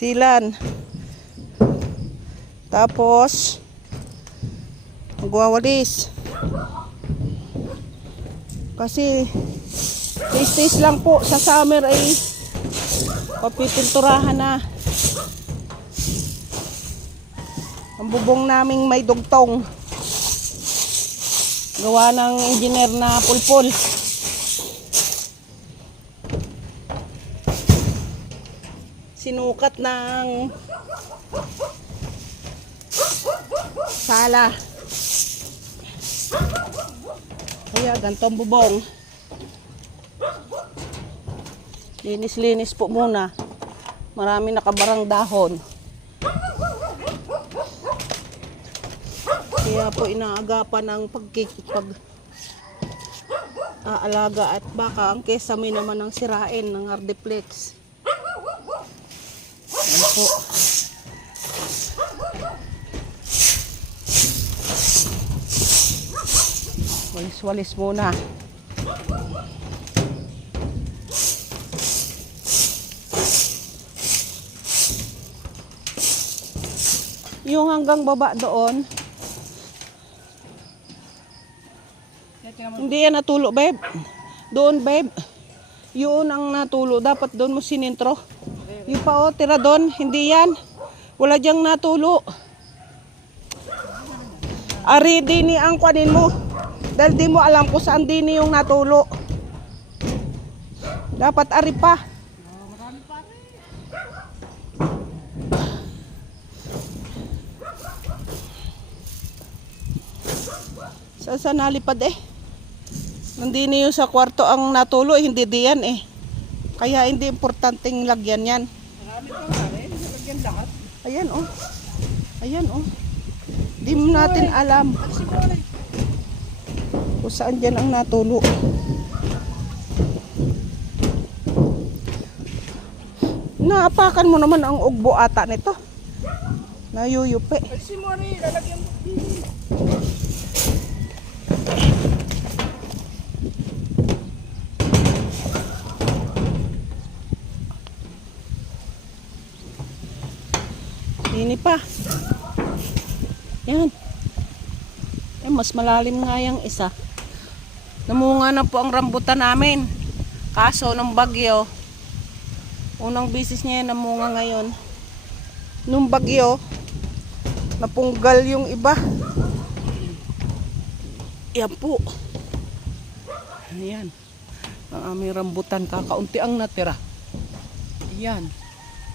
Silan. Tapos magwawalis. Kasi tis-tis lang po sa summer ay papipinturahan na. Ang bubong naming may dugtong. Gawa ng engineer na pulpul. Sinukat ng sala. Kaya gantong bubong. Linis-linis po muna. Marami nakabarang dahon. Kaya po inaagapan ng aalaga at baka ang kesame naman ng sirain ng Ardiplex. Ayan po. Walis-walis muna. Yung hanggang baba doon, hindi yan natulo, babe. Doon, babe. Yun ang natulo. Dapat doon mo sinintro. Yung pa, oh, tira doon. Hindi yan. Wala diyang natulo. Ari, dini ang kwanin mo. Dahil di mo alam kung saan dini yung natulo. Dapat ari pa. Saan nalipad eh? Nandini yung sa kwarto ang natulo, hindi diyan eh. Kaya hindi importanteng lagyan yan. Marami pa nga eh, lagyan lahat. Ayan oh. Ayan oh. Di mo natin alam kung saan dyan ang natulo. Naapakan mo naman ang ugbo ata nito. Nayuyupi. Ay si Mori, lalagyan mo. Ini pa. Yan. Eh, mas malalim nga yung isa. Namunga na po ang rambutan namin. Kaso, nung bagyo, unang bisis niya namunga ngayon. Nung bagyo, napunggal yung iba. Yan po. Ayan. Ang aming rambutan, kakaunti ang natira. Ayan.